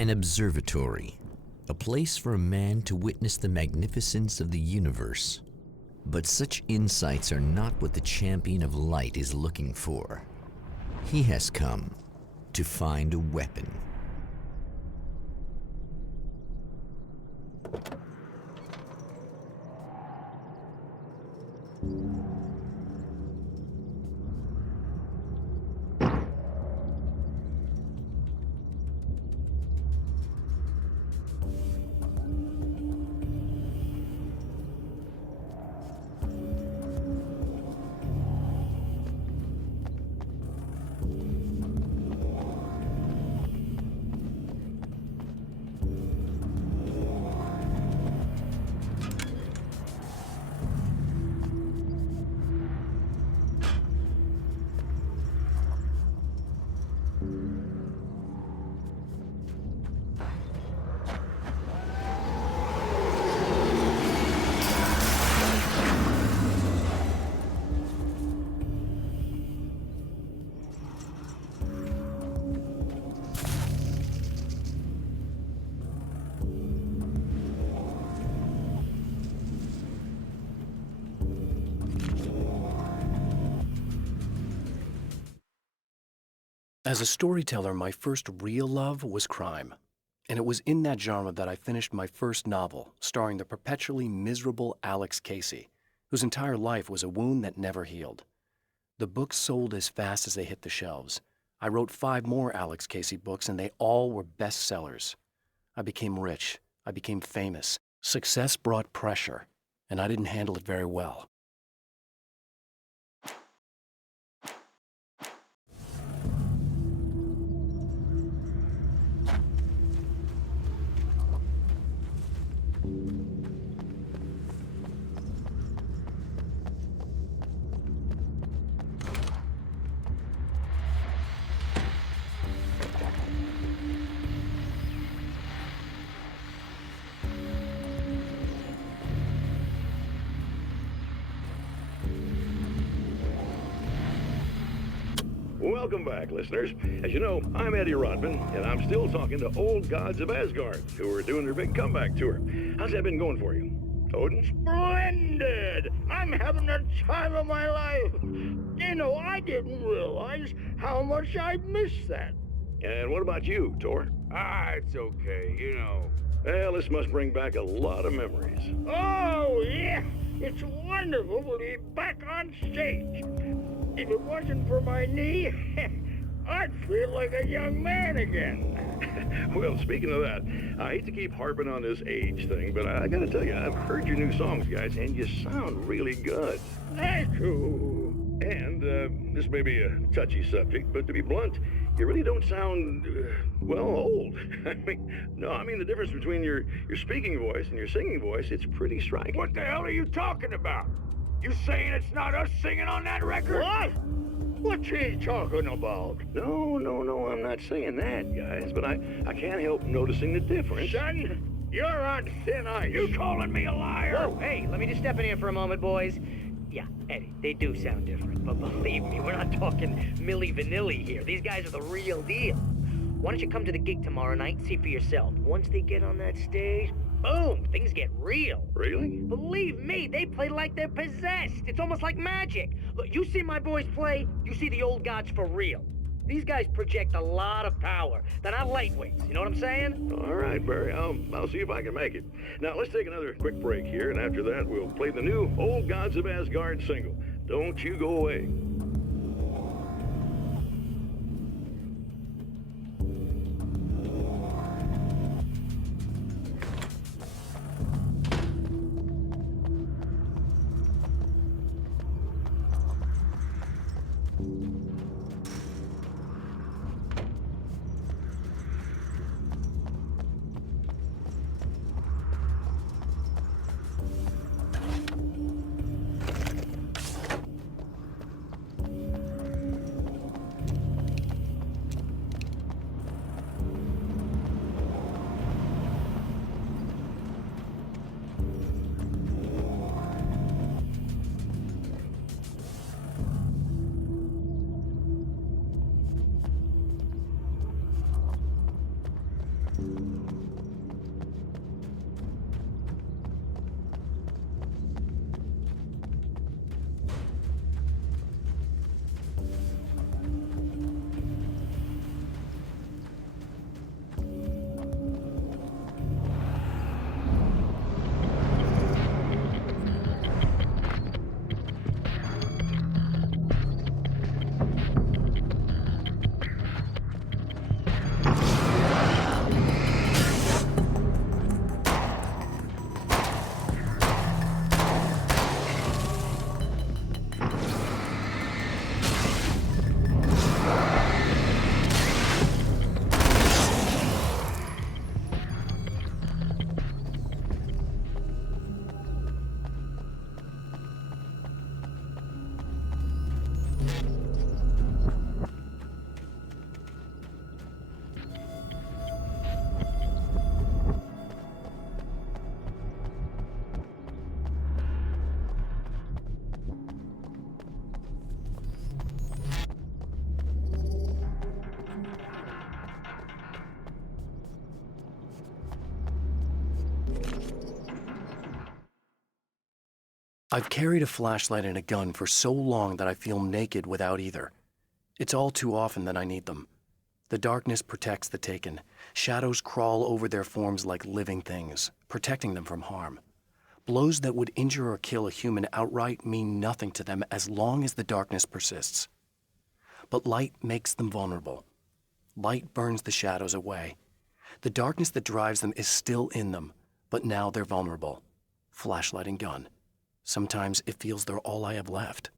An observatory, a place for a man to witness the magnificence of the universe. But such insights are not what the champion of light is looking for. He has come to find a weapon. As a storyteller, my first real love was crime. And it was in that genre that I finished my first novel, starring the perpetually miserable Alex Casey, whose entire life was a wound that never healed. The books sold as fast as they hit the shelves. I wrote 5 more Alex Casey books, and they all were bestsellers. I became rich. I became famous. Success brought pressure, and I didn't handle it very well. Welcome back, listeners. As you know, I'm Eddie Rodman, and I'm still talking to old gods of Asgard, who are doing their big comeback tour. How's that been going for you? Odin? Splendid! I'm having the time of my life. You know, I didn't realize how much I missed that. And what about you, Thor? It's okay, you know. Well, this must bring back a lot of memories. Oh, yeah. It's wonderful to be back on stage. If it wasn't for my knee, I'd feel like a young man again. Well, speaking of that, I hate to keep harping on this age thing, but I gotta tell you, I've heard your new songs, guys, and you sound really good. Thank you. And this may be a touchy subject, but to be blunt, you really don't sound, well, old. I mean the difference between your speaking voice and your singing voice, it's pretty striking. What the hell are you talking about? You saying it's not us singing on that record? What? What's he talking about? No, I'm not saying that, guys, but I can't help noticing the difference. Son, you're on thin ice. You calling me a liar? Whoa, hey, let me just step in here for a moment, boys. Yeah, Eddie, they do sound different, but believe me, we're not talking Milli Vanilli here. These guys are the real deal. Why don't you come to the gig tomorrow night and see for yourself? Once they get on that stage, boom, things get real. Really? Believe me, they play like they're possessed. It's almost like magic. Look, you see my boys play, you see the old gods for real. These guys project a lot of power. They're not lightweights, you know what I'm saying? All right, Barry, I'll see if I can make it. Now, let's take another quick break here, and after that, we'll play the new Old Gods of Asgard single. Don't you go away. I've carried a flashlight and a gun for so long that I feel naked without either. It's all too often that I need them. The darkness protects the taken. Shadows crawl over their forms like living things, protecting them from harm. Blows that would injure or kill a human outright mean nothing to them as long as the darkness persists. But light makes them vulnerable. Light burns the shadows away. The darkness that drives them is still in them, but now they're vulnerable. Flashlight and gun. Sometimes it feels they're all I have left.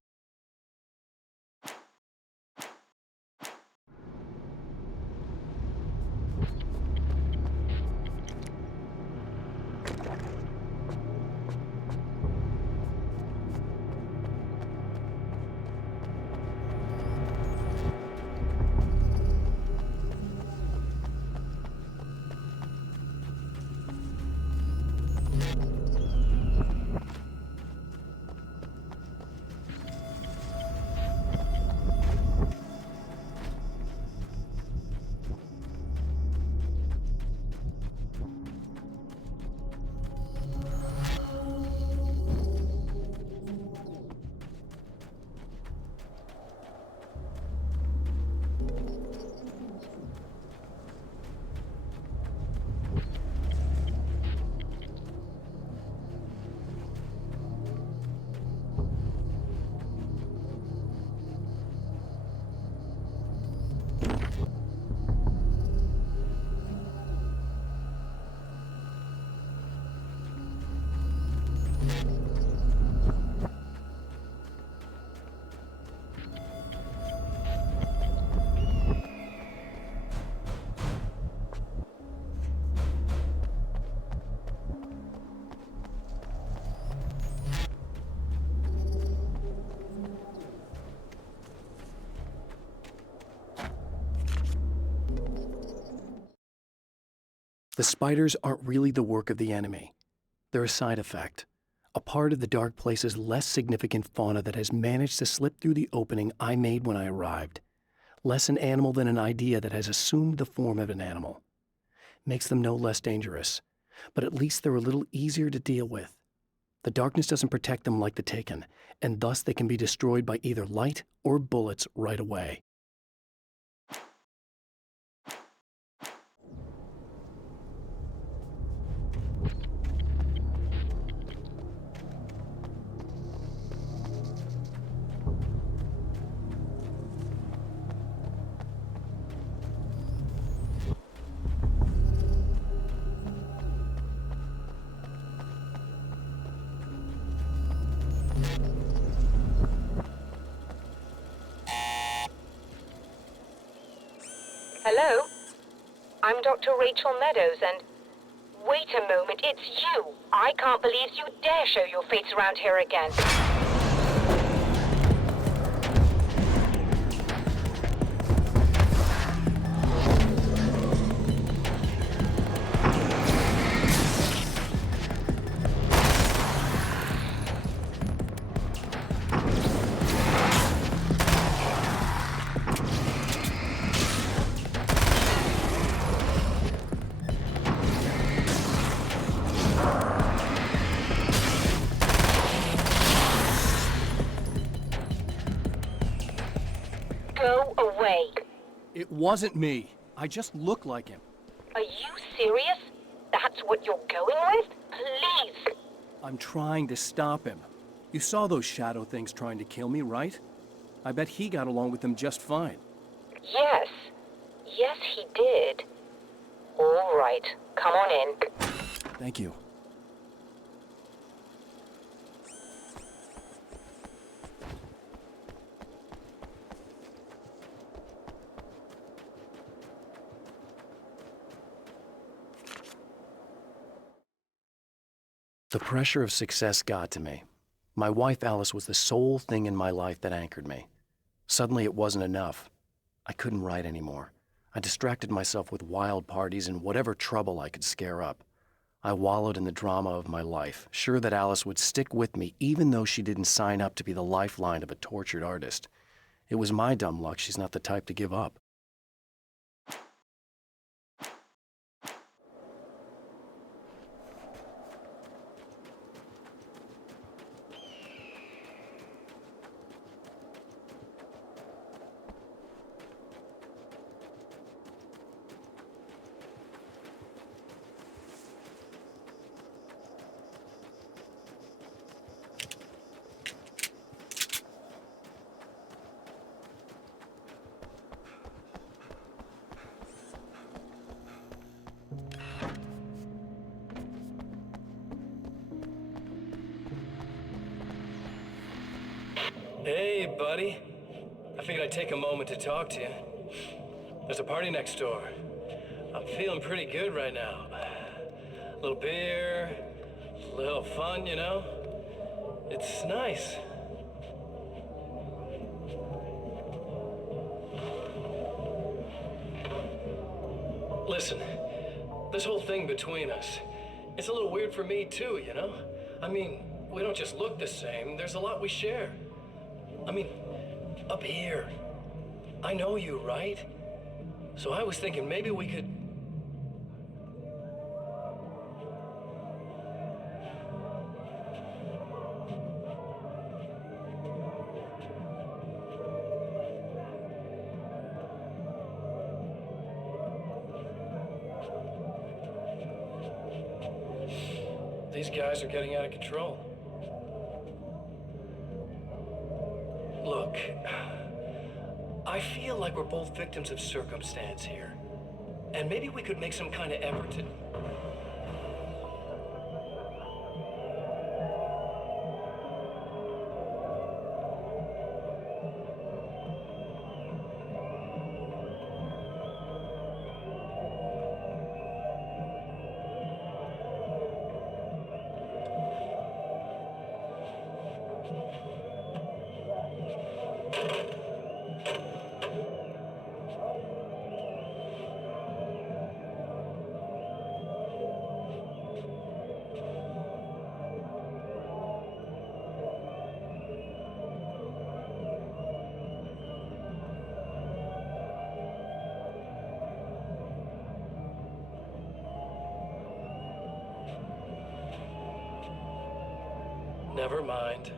The spiders aren't really the work of the enemy. They're a side effect, a part of the dark place's less significant fauna that has managed to slip through the opening I made when I arrived. Less an animal than an idea that has assumed the form of an animal. Makes them no less dangerous, but at least they're a little easier to deal with. The darkness doesn't protect them like the Taken, and thus they can be destroyed by either light or bullets right away. Hello? I'm Dr. Rachel Meadows, and... Wait a moment, it's you! I can't believe you dare show your face around here again. Go away. It wasn't me. I just look like him. Are you serious? That's what you're going with? Please. I'm trying to stop him. You saw those shadow things trying to kill me, right? I bet he got along with them just fine. Yes. Yes, he did. All right. Come on in. Thank you. The pressure of success got to me. My wife Alice was the sole thing in my life that anchored me. Suddenly it wasn't enough. I couldn't write anymore. I distracted myself with wild parties and whatever trouble I could scare up. I wallowed in the drama of my life, sure that Alice would stick with me even though she didn't sign up to be the lifeline of a tortured artist. It was my dumb luck she's not the type to give up. Hey, buddy. I figured I'd take a moment to talk to you. There's a party next door. I'm feeling pretty good right now. A little beer, a little fun, you know? It's nice. Listen, this whole thing between us, it's a little weird for me too, you know? I mean, we don't just look the same, there's a lot we share. I mean, up here, I know you, right? So I was thinking maybe we could... These guys are getting out of control. Look, I feel like we're both victims of circumstance here. And maybe we could make some kind of effort to... Never mind.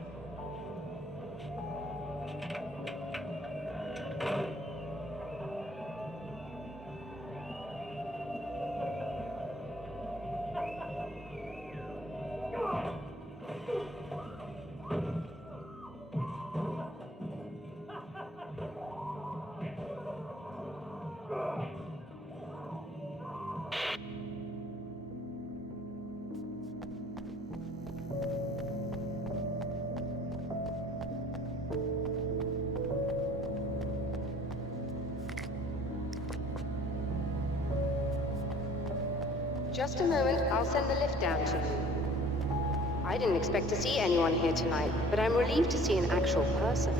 Just a moment, I'll send the lift down to you. I didn't expect to see anyone here tonight, but I'm relieved to see an actual person.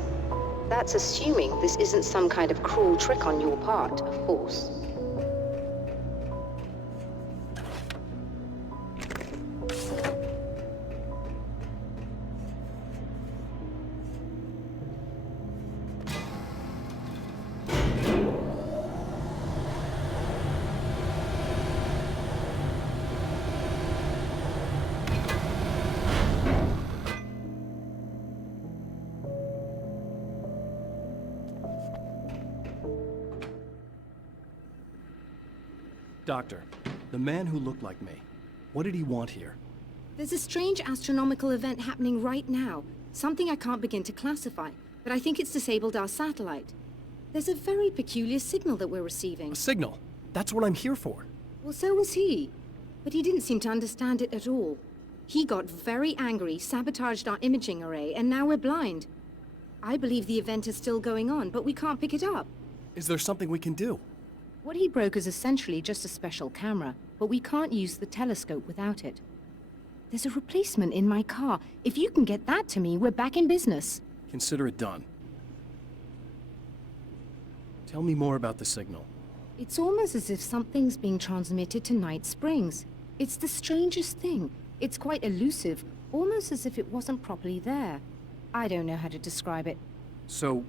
That's assuming this isn't some kind of cruel trick on your part, of course. Doctor, the man who looked like me, what did he want here? There's a strange astronomical event happening right now. Something I can't begin to classify, but I think it's disabled our satellite. There's a very peculiar signal that we're receiving. A signal? That's what I'm here for. Well, so was he. But he didn't seem to understand it at all. He got very angry, sabotaged our imaging array, and now we're blind. I believe the event is still going on, but we can't pick it up. Is there something we can do? What he broke is essentially just a special camera, but we can't use the telescope without it. There's a replacement in my car. If you can get that to me, we're back in business. Consider it done. Tell me more about the signal. It's almost as if something's being transmitted to Night Springs. It's the strangest thing. It's quite elusive, almost as if it wasn't properly there. I don't know how to describe it. So,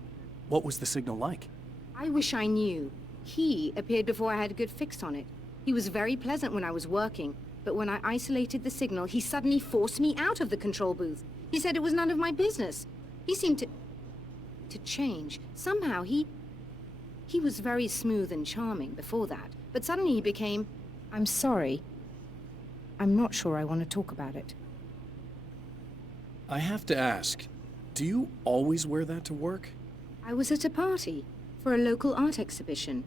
what was the signal like? I wish I knew. He appeared before I had a good fix on it. He was very pleasant when I was working, but when I isolated the signal, he suddenly forced me out of the control booth. He said it was none of my business. He seemed to change. Somehow he was very smooth and charming before that, but suddenly he became, I'm sorry. I'm not sure I want to talk about it. I have to ask, do you always wear that to work? I was at a party for a local art exhibition.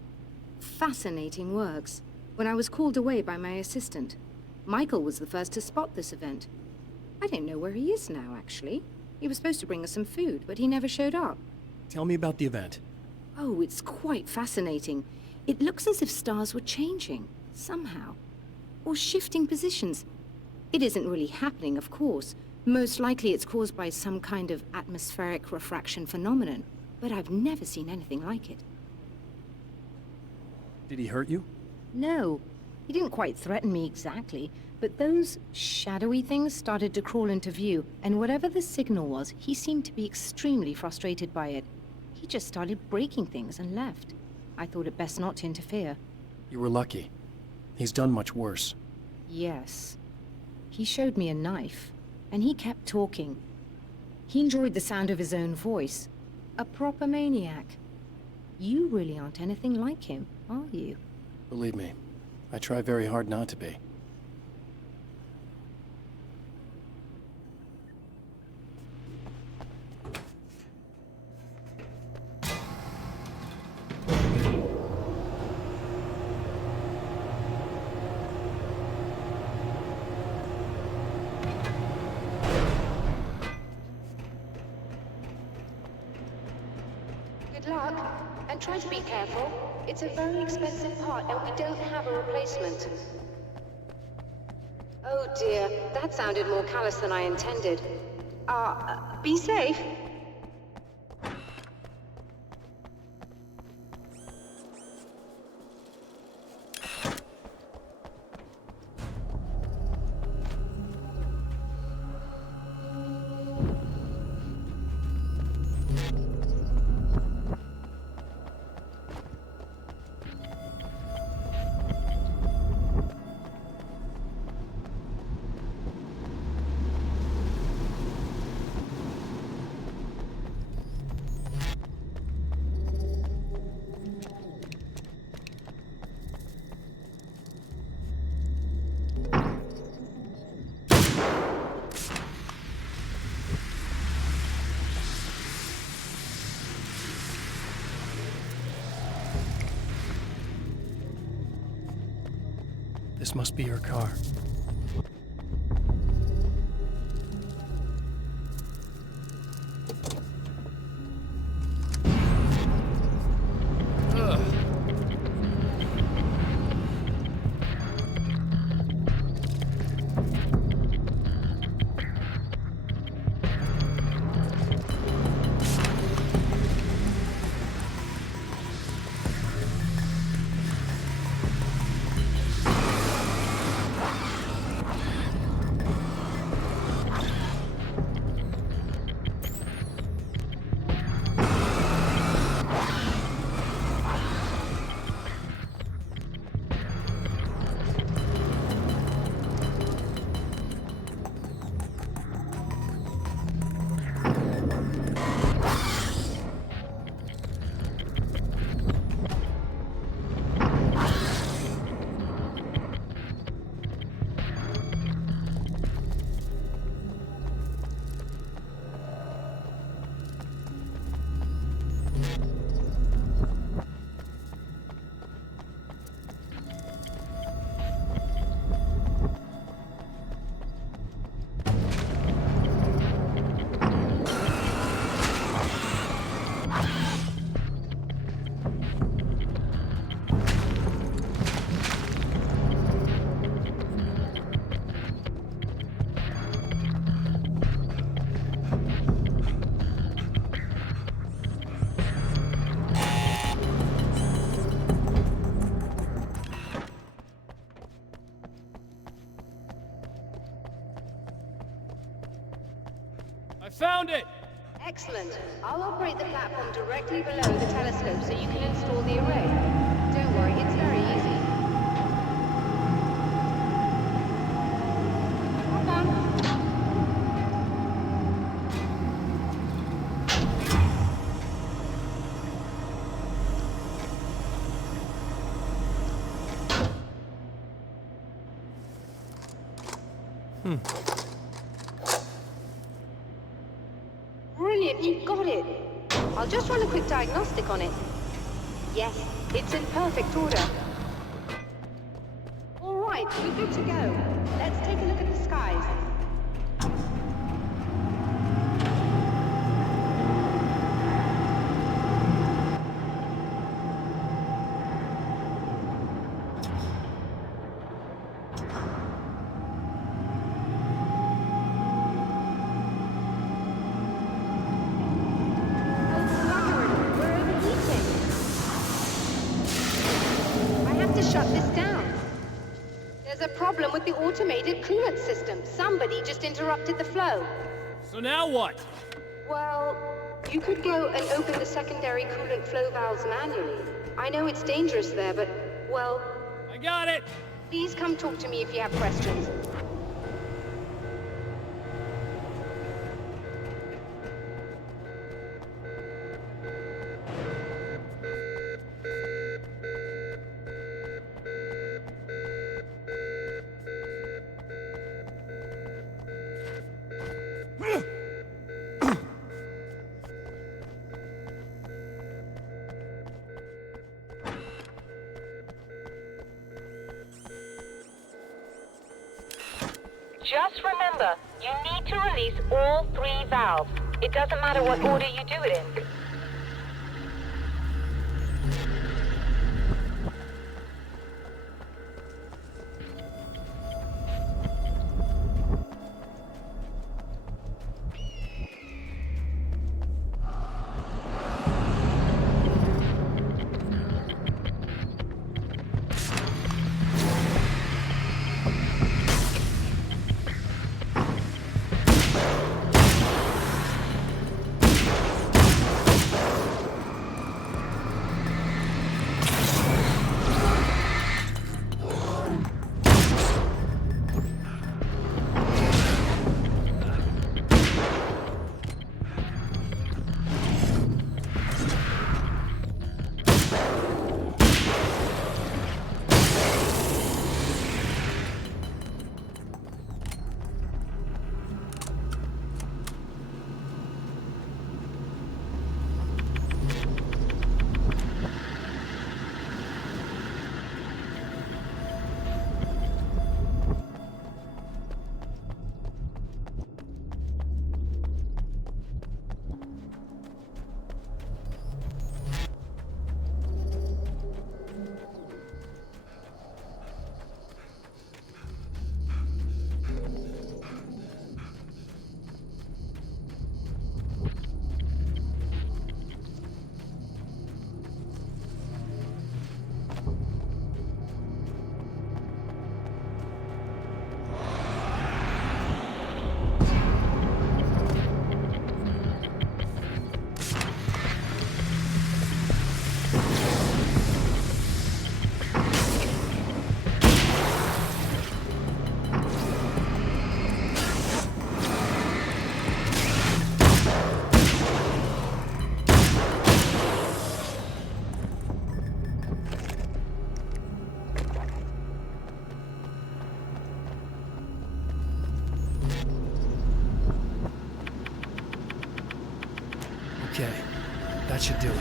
Fascinating works. When I was called away by my assistant. Michael was the first to spot this event. I don't know where he is now, actually. He was supposed to bring us some food, but he never showed up. Tell me about the event. Oh, it's quite fascinating. It looks as if stars were changing, somehow. Or shifting positions. It isn't really happening, of course. Most likely it's caused by some kind of atmospheric refraction phenomenon, but I've never seen anything like it. Did he hurt you? No, he didn't quite threaten me exactly, but those shadowy things started to crawl into view, and whatever the signal was, he seemed to be extremely frustrated by it. He just started breaking things and left. I thought it best not to interfere. You were lucky. He's done much worse. Yes. He showed me a knife, and he kept talking. He enjoyed the sound of his own voice. A proper maniac. You really aren't anything like him, are you? Believe me, I try very hard not to be. Good luck, and try to be careful. It's a very expensive part, and we don't have a replacement. Oh dear, that sounded more callous than I intended. Be safe. This must be her car. I found it! Excellent. I'll operate the platform directly below the telescope so you can install the array. Don't worry, it's very easy. Hop on. Brilliant, you got it. I'll just run a quick diagnostic on it. Yes, it's in perfect order. All right, we're good to go. Let's take a look at the skies. to shut this down. There's a problem with the automated coolant system. Somebody just interrupted the flow. So now what? Well, you could go and open the secondary coolant flow valves manually. I know it's dangerous there, but, well... I got it! Please come talk to me if you have questions. Just remember, you need to release all 3 valves. It doesn't matter what order you do it in. Okay, that should do it.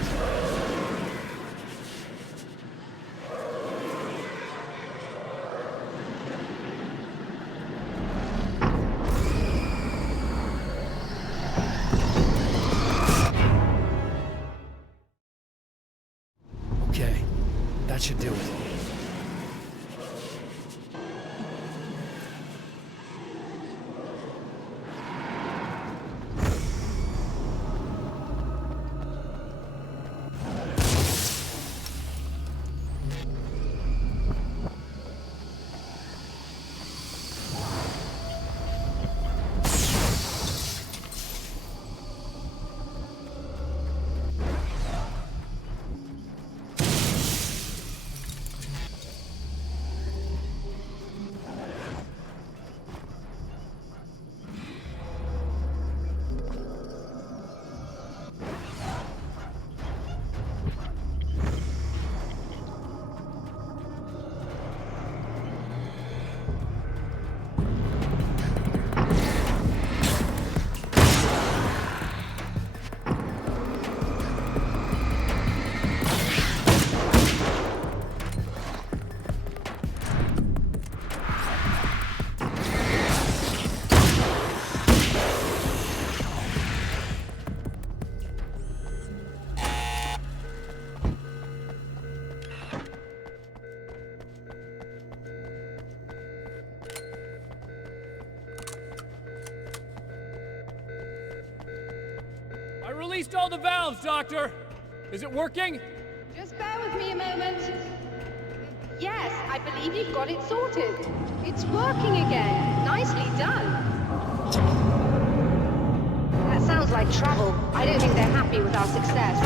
Okay, that should do it. I released all the valves, Doctor! Is it working? Just bear with me a moment. Yes, I believe you've got it sorted. It's working again. Nicely done. That sounds like trouble. I don't think they're happy with our success.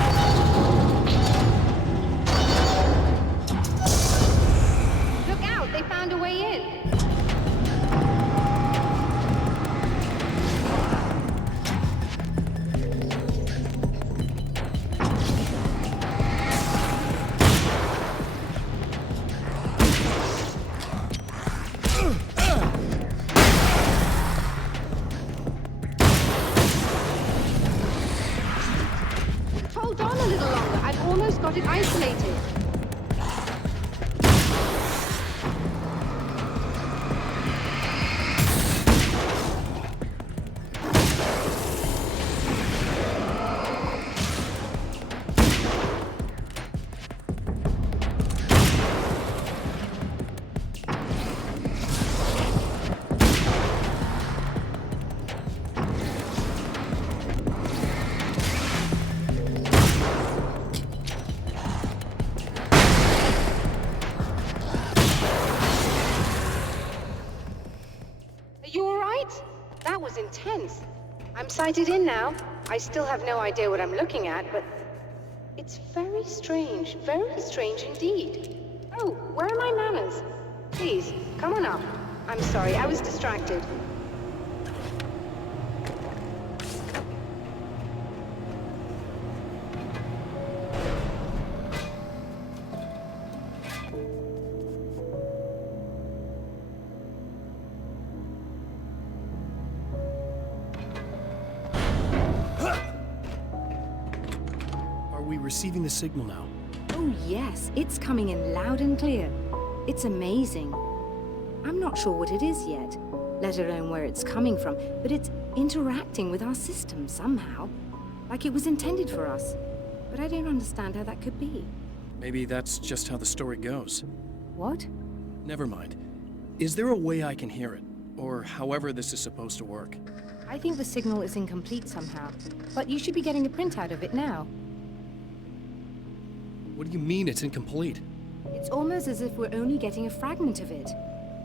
Look out, they found a way in. Hold on a little longer. I've almost got it isolated. Are you all right? That was intense. I'm sighted in now. I still have no idea what I'm looking at, but it's very strange indeed. Oh, where are my manners? Please, come on up. I'm sorry, I was distracted. Are we receiving the signal now? Oh yes, it's coming in loud and clear. It's amazing. I'm not sure what it is yet, let alone where it's coming from, but it's interacting with our system somehow. Like it was intended for us. But I don't understand how that could be. Maybe that's just how the story goes. What? Never mind. Is there a way I can hear it? Or however this is supposed to work? I think the signal is incomplete somehow, but you should be getting a printout of it now. What do you mean it's incomplete? It's almost as if we're only getting a fragment of it.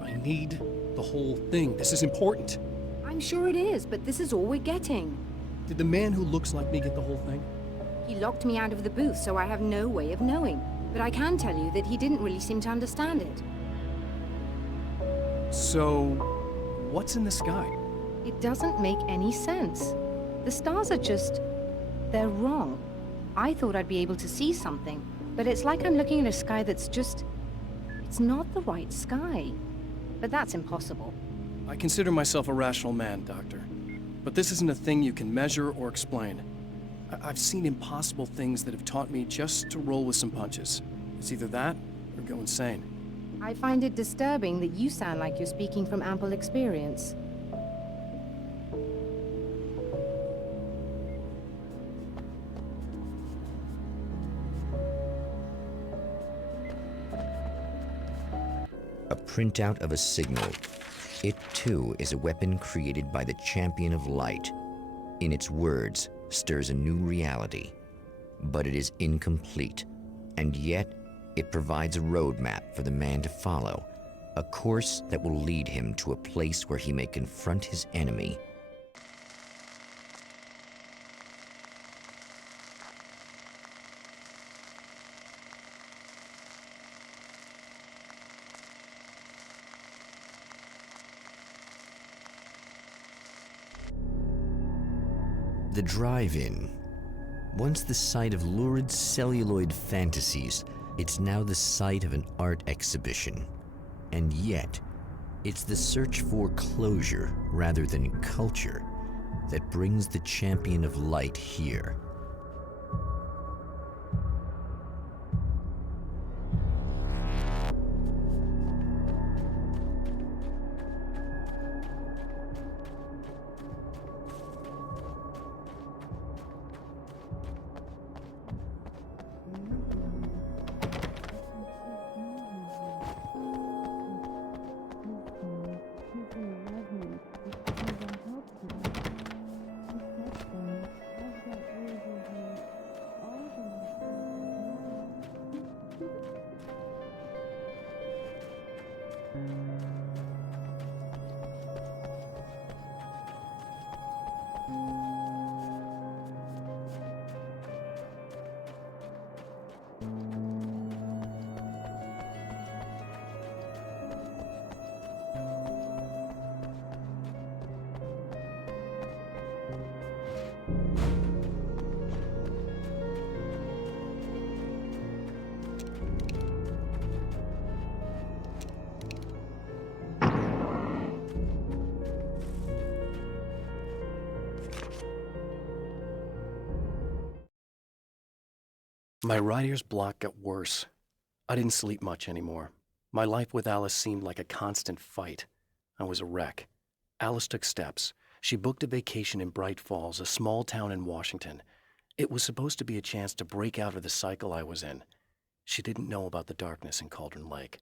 I need the whole thing. This is important. I'm sure it is, but this is all we're getting. Did the man who looks like me get the whole thing? He locked me out of the booth, so I have no way of knowing. But I can tell you that he didn't really seem to understand it. So, what's in the sky? It doesn't make any sense. The stars are just... they're wrong. I thought I'd be able to see something, but it's like I'm looking at a sky that's just... it's not the right sky. But that's impossible. I consider myself a rational man, Doctor. But this isn't a thing you can measure or explain. I've seen impossible things that have taught me just to roll with some punches. It's either that, or go insane. I find it disturbing that you sound like you're speaking from ample experience. A printout of a signal. It too is a weapon created by the Champion of Light. In its words, stirs a new reality. But it is incomplete, and yet it provides a roadmap for the man to follow, a course that will lead him to a place where he may confront his enemy. The drive-in. Once the site of lurid celluloid fantasies, it's now the site of an art exhibition. And yet, it's the search for closure rather than culture that brings the Champion of Light here. My writer's block got worse. I didn't sleep much anymore. My life with Alice seemed like a constant fight. I was a wreck. Alice took steps. She booked a vacation in Bright Falls, a small town in Washington. It was supposed to be a chance to break out of the cycle I was in. She didn't know about the darkness in Cauldron Lake.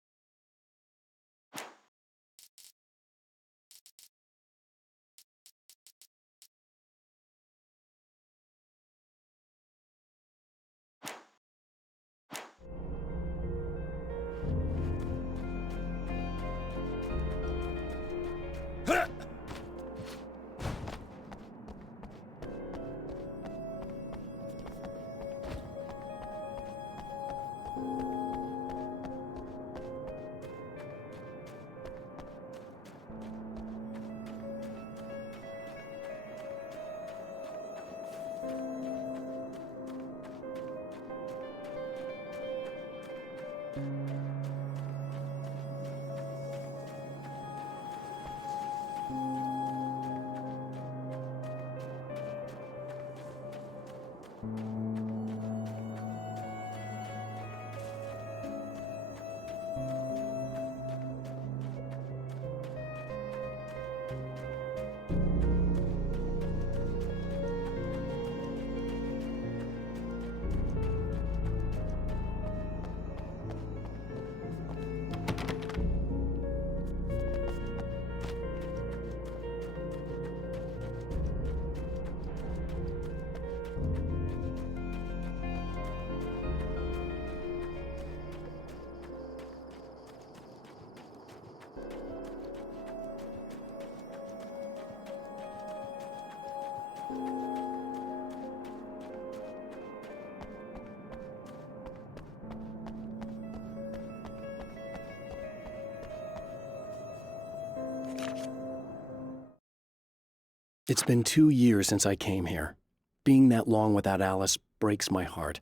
It's been 2 years since I came here. Being that long without Alice breaks my heart,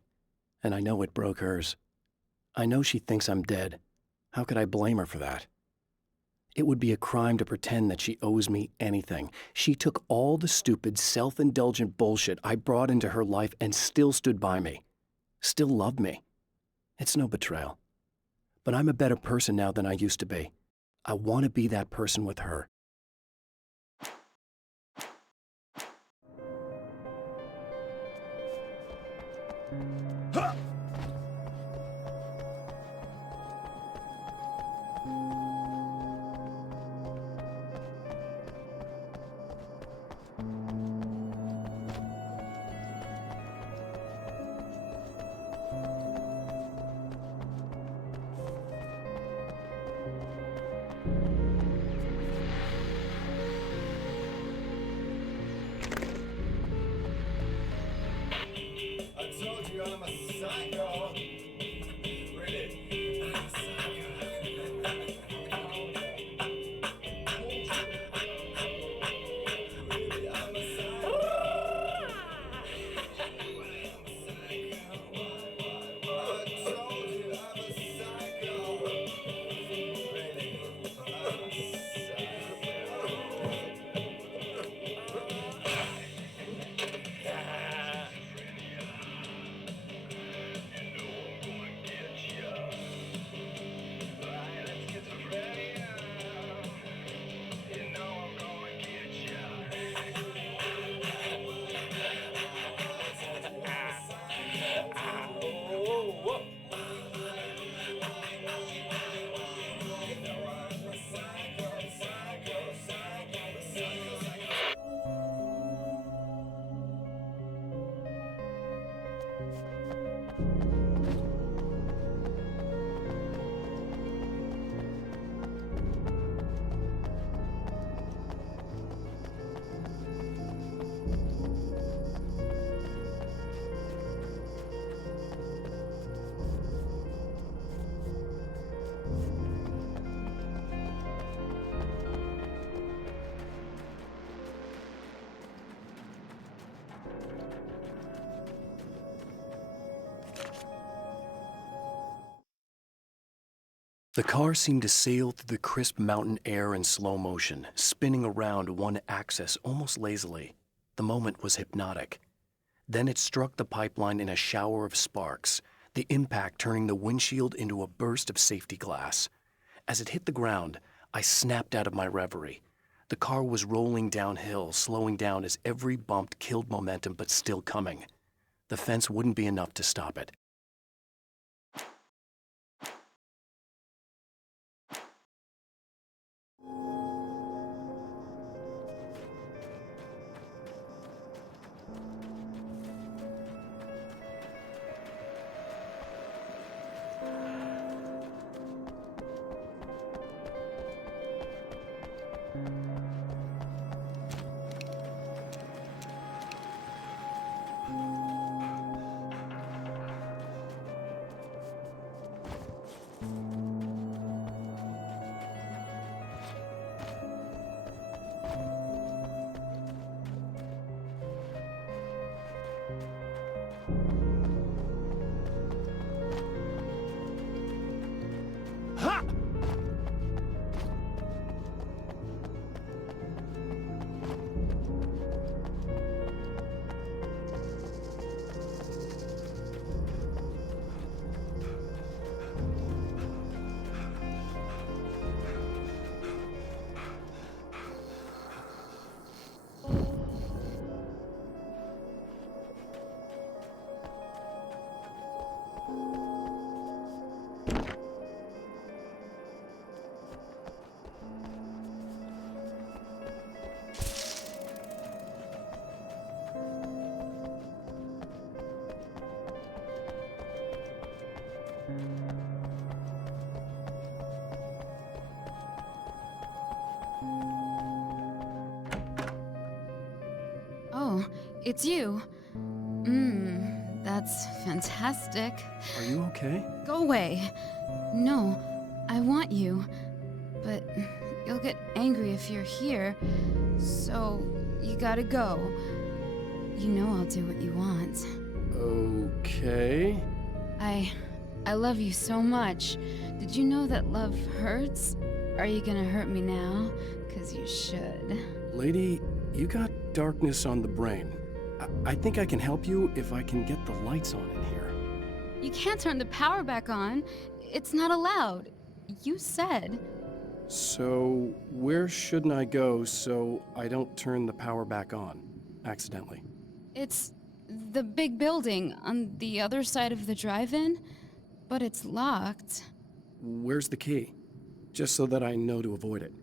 and I know it broke hers. I know she thinks I'm dead. How could I blame her for that? It would be a crime to pretend that she owes me anything. She took all the stupid, self-indulgent bullshit I brought into her life and still stood by me. Still loved me. It's no betrayal. But I'm a better person now than I used to be. I want to be that person with her. I told you I'm a The car seemed to sail through the crisp mountain air in slow motion, spinning around one axis almost lazily. The moment was hypnotic. Then it struck the pipeline in a shower of sparks, the impact turning the windshield into a burst of safety glass. As it hit the ground, I snapped out of my reverie. The car was rolling downhill, slowing down as every bump killed momentum but still coming. The fence wouldn't be enough to stop it. Oh, it's you. That's fantastic. Are you okay? Go away. No, I want you. But you'll get angry if you're here, so you gotta go. You know I'll do what you want. Okay. I love you so much. Did you know that love hurts? Are you gonna hurt me now? 'Cause you should. Lady, you got darkness on the brain. I think I can help you if I can get the lights on in here. You can't turn the power back on. It's not allowed. You said. So, where shouldn't I go so I don't turn the power back on accidentally? It's the big building on the other side of the drive-in, but it's locked. Where's the key? Just so that I know to avoid it.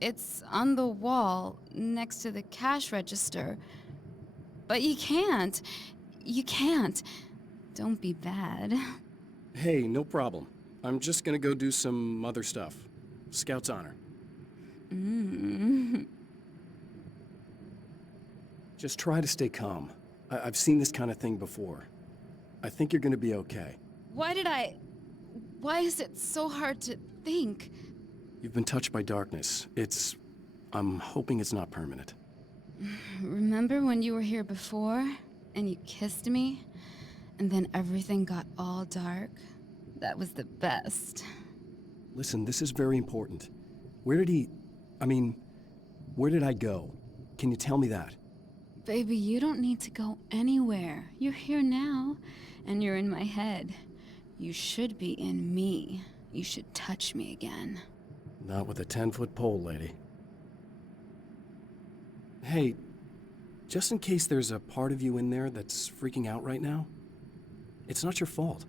It's on the wall next to the cash register. But you can't. You can't. Don't be bad. Hey, no problem. I'm just gonna go do some other stuff. Scout's honor. Just try to stay calm. I've seen this kind of thing before. I think you're gonna be okay. Why is it so hard to think? You've been touched by darkness. I'm hoping it's not permanent. Remember when you were here before, and you kissed me? And then everything got all dark? That was the best. Listen, this is very important. Where did I go? Can you tell me that? Baby, you don't need to go anywhere. You're here now, and you're in my head. You should be in me. You should touch me again. Not with a 10-foot pole, lady. Hey, just in case there's a part of you in there that's freaking out right now, it's not your fault.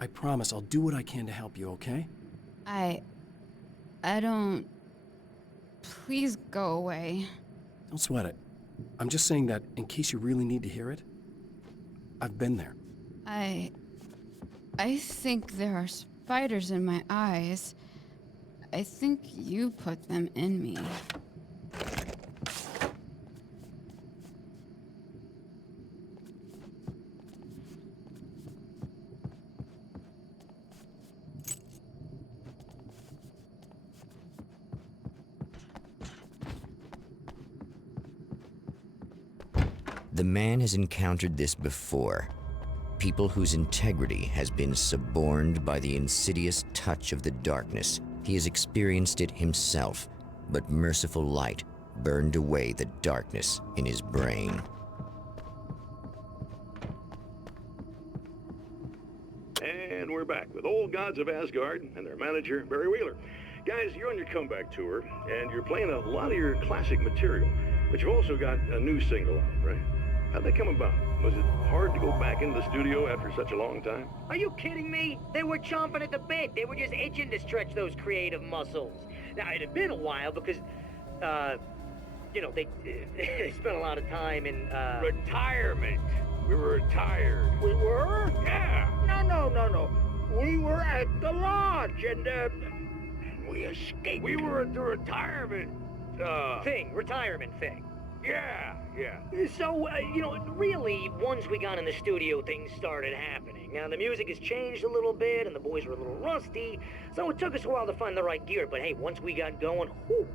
I promise I'll do what I can to help you, okay? I don't... Please go away. Don't sweat it. I'm just saying that in case you really need to hear it, I've been there. I think there are spiders in my eyes. I think you put them in me. The man has encountered this before. People whose integrity has been suborned by the insidious touch of the darkness. He has experienced it himself, but merciful light burned away the darkness in his brain. And we're back with Old Gods of Asgard and their manager, Barry Wheeler. Guys, you're on your comeback tour, and you're playing a lot of your classic material, but you've also got a new single out, right? How'd that come about? Was it hard to go back into the studio after such a long time? Are you kidding me? They were chomping at the bit. They were just itching to stretch those creative muscles. Now, it had been a while because, you know, they spent a lot of time in, Retirement. We were retired. We were? Yeah. No. We were at the lodge, and we escaped. We were at the retirement, retirement thing. yeah. So, you know, really, once we got in the studio, things started happening. Now, the music has changed a little bit, and the boys were a little rusty, so it took us a while to find the right gear. But hey, once we got going, whew,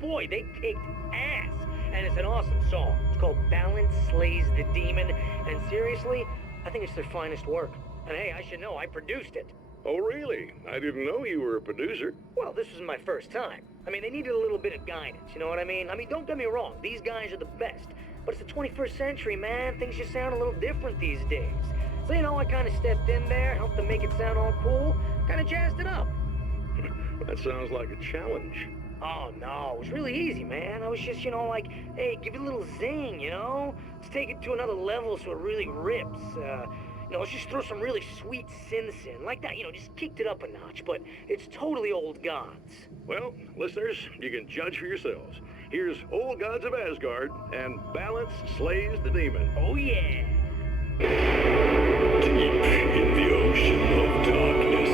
boy, they kicked ass. And it's an awesome song. It's called Balance Slays the Demon, and seriously, I think it's their finest work. And hey, I should know, I produced it. Oh, really? I didn't know you were a producer. Well, this was my first time. I mean, they needed a little bit of guidance, you know what I mean? Don't get me wrong, these guys are the best. But it's the 21st century, man. Things just sound a little different these days. So, you know, I kind of stepped in there, helped them make it sound all cool, kind of jazzed it up. That sounds like a challenge. Oh, no, it was really easy, man. I was just, you know, like, hey, give it a little zing, you know? Let's take it to another level so it really rips. You know, let's just throw some really sweet synths in. Like that, you know, just kicked it up a notch, but it's totally Old Gods. Well, listeners, you can judge for yourselves. Here's Old Gods of Asgard and Balance Slays the Demon. Oh, yeah. Deep in the ocean of darkness,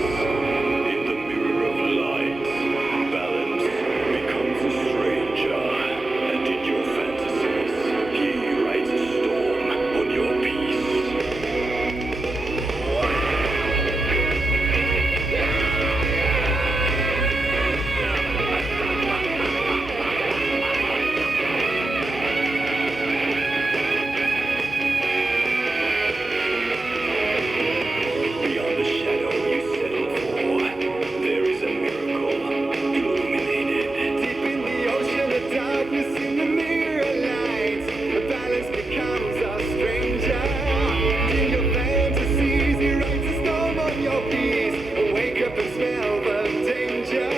in the mirror of light, Balance becomes a stranger, and in your fantasies, he rides a storm on your peace. Beyond the shadow you settle for, there is a miracle illuminated. Deep in the ocean of darkness, in the mirror light, the balance becomes a stranger. In your fantasies, he writes a storm on your peace. Wake up and smell the danger.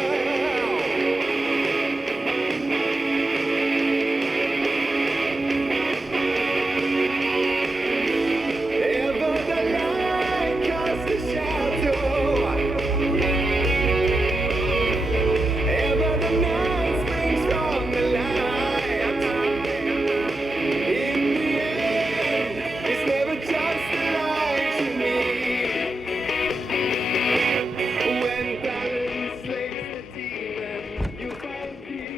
Ever the light casts a shadow. Ever the night springs from the light. In the end, it's never just a lie to me. When balance slays the demon, you find peace.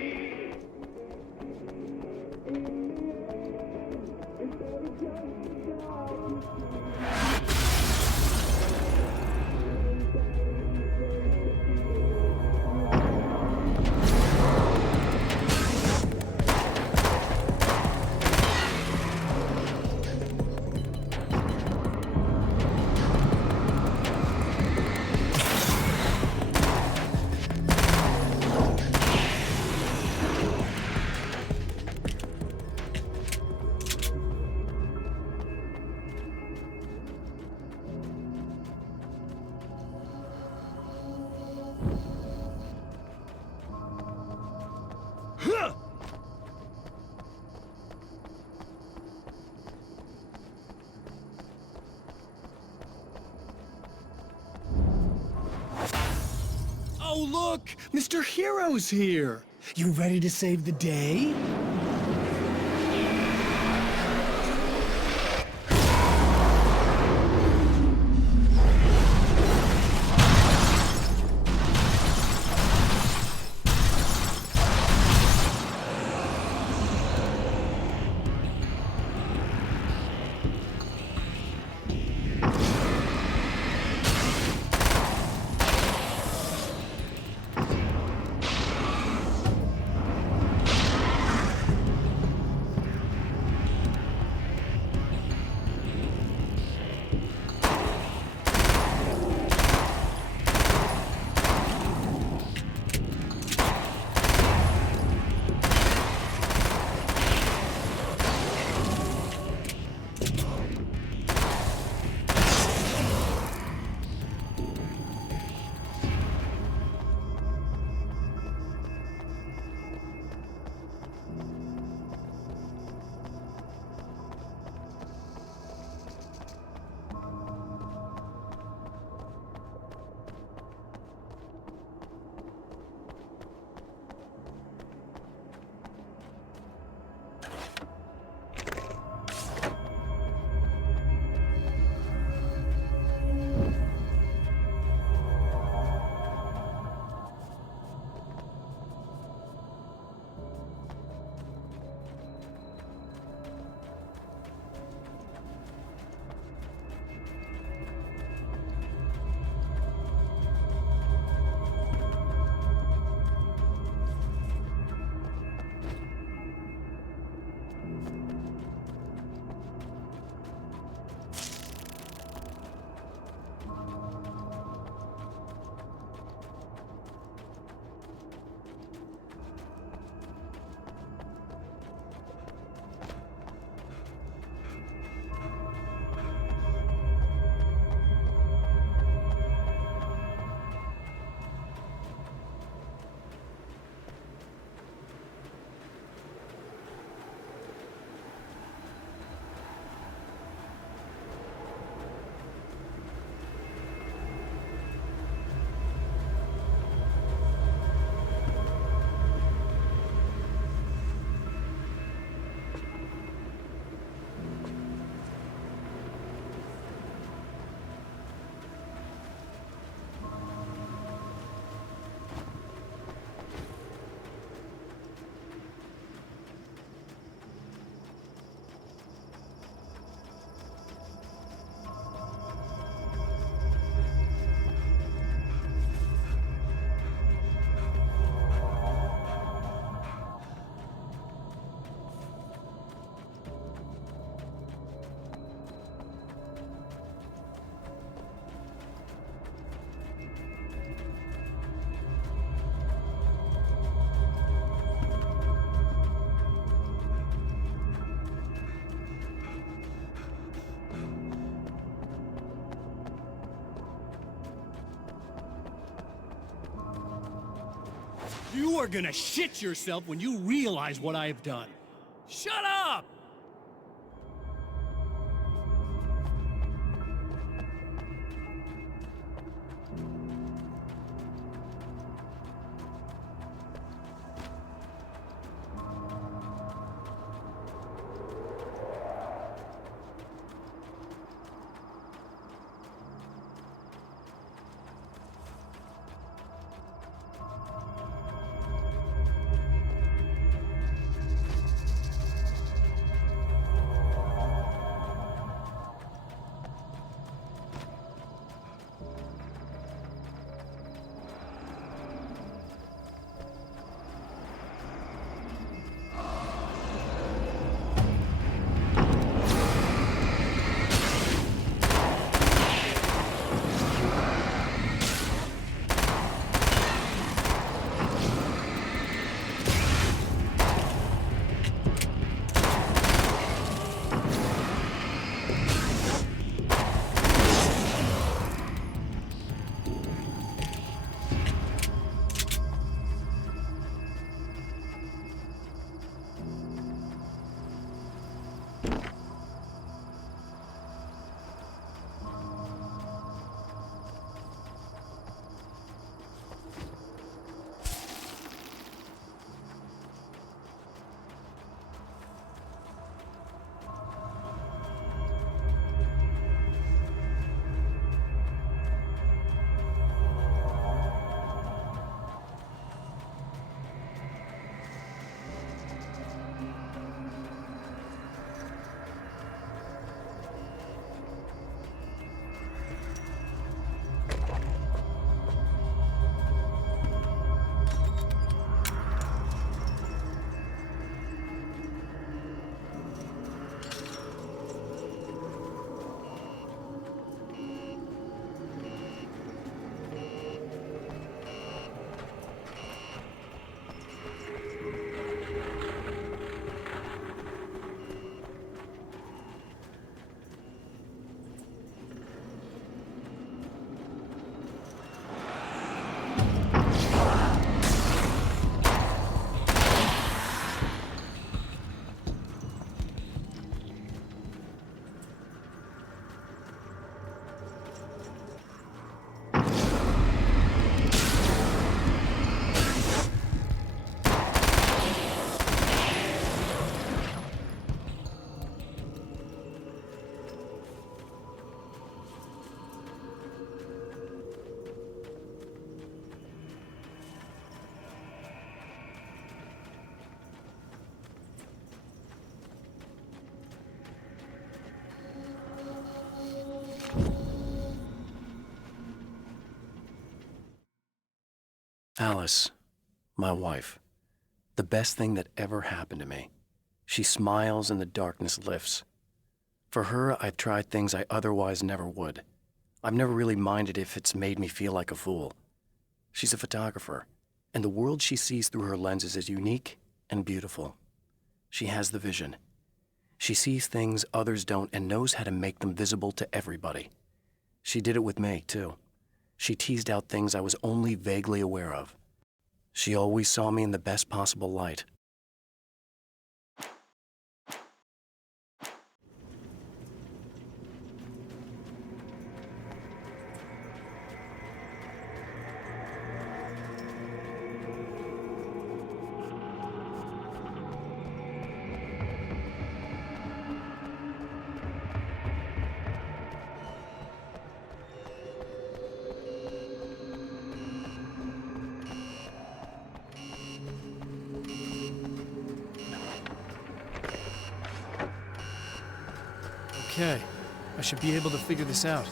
Oh, look! Mr. Hero's here! You ready to save the day? You are gonna shit yourself when you realize what I have done. Shut up! Alice, my wife, the best thing that ever happened to me. She smiles and the darkness lifts. For her, I've tried things I otherwise never would. I've never really minded if it's made me feel like a fool. She's a photographer, and the world she sees through her lenses is unique and beautiful. She has the vision. She sees things others don't and knows how to make them visible to everybody. She did it with me, too. She teased out things I was only vaguely aware of. She always saw me in the best possible light. Okay, I should be able to figure this out.